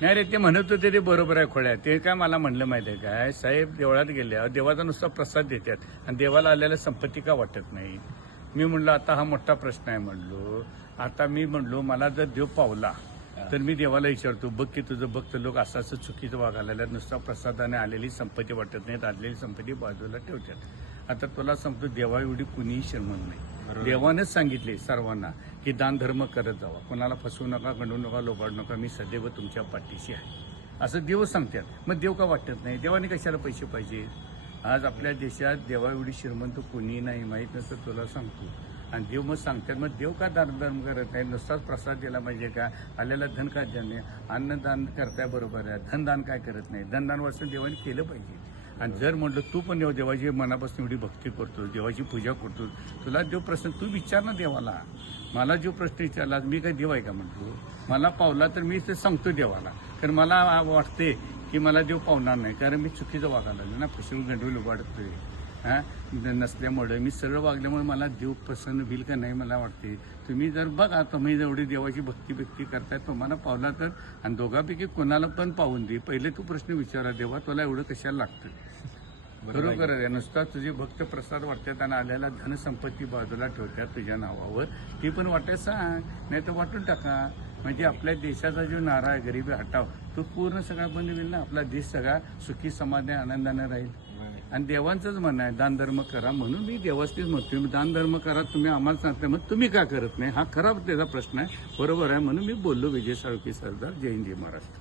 नाही रे, ते म्हणत होते ते बरोबर आहे खोड्या. ते काय मला म्हणलं माहिती आहे काय, साहेब देवळात गेल्यावर देवाचा नुसता प्रसाद देतात आणि देवाला आलेल्या संपत्ती का वाटत नाही. मी म्हणलो आता हा मोठा प्रश्न आहे म्हणलो. आता मी म्हणलो मला जर देव पावला तर मी देवाला विचारतो, बघ की तुझं भक्त लोक असं असं चुकीचं वागायला नुसता प्रसादाने आलेली संपत्ती वाटत नाहीत, आलेली संपत्ती बाजूला ठेवतात. आता तुला सांगतो देवा एवढी कुणीही श्रीमंत नाही. देवानेच सांगितले सर्वांना की दान धर्म करत जावा, कोणाला फसवू नका, गंडू नका, लोबाडू नका, मी सदैव तुमच्या पाठीशी आहे असं देव सांगतात. मग देव का वाटत नाही, देवाने कशाला पैसे पाहिजे. आज आपल्या देशात देवा एवढी श्रीमंत कोणी नाही, माहीत नसतं तुला सांगतो. आणि देव मग सांगतात, मग देव का दान धर्म करत नाही, नुसताच प्रसाद दिला पाहिजे का, आलेला धन का देणे, अन्नदान करताय बरोबर आहे, धनदान काय करत नाही, धनदान वाचून देवाने केलं पाहिजे. आणि जर म्हटलं तू पण देवाची मनापासून एवढी भक्ती करतो, देवाची पूजा करतो, तुला देव प्रश्न तू विचार ना देवाला. मला जो प्रश्न विचारला, मी काय देव आहे का म्हटलो, मला पावला तर मी ते सांगतो देवाला. कारण मला वाटते की मला देव पावणार नाही, कारण मी चुकीचं वागायला लागलो ना, फसवून गंडवून वाढतोय नसल्यामुळे, मी सरळ वागल्यामुळे मला देव प्रसन्न होईल का नाही मला वाटते. तुम्ही जर बघा, तुम्ही एवढी देवाची भक्ती करताय, तुम्हाला पावला तर, आणि दोघांपैकी कोणाला पण पाहून दे, पहिले तू प्रश्न विचारा, देवा तुला एवढं कशाला लागतं. बरोबर आहे, नुसता तुझे भक्त प्रसाद वाटतात आणि आल्याला धनसंपत्ती बाजूला ठेवतात तुझ्या नावावर, ती पण वाटायचं सांग, नाही तर वाटून टाका. म्हणजे आपल्या देशाचा जो नारा आहे गरिबी हटाव, तो पूर्ण सगळा बंद होईल ना, आपला देश सगळा सुखी समाधानी आनंदाने राहील. आणि देवांचंच म्हणणं आहे दान धर्म करा, म्हणून मी देवाचीच म्हणतोय, दान धर्म करा, तुम्ही आम्हाला सांगताय, मग तुम्ही का करत नाही, हा खरा त्याचा प्रश्न आहे. बरोबर आहे, म्हणून मी बोललो. विजय साळुंखे सरदार. जय हिंद, जय महाराष्ट्र.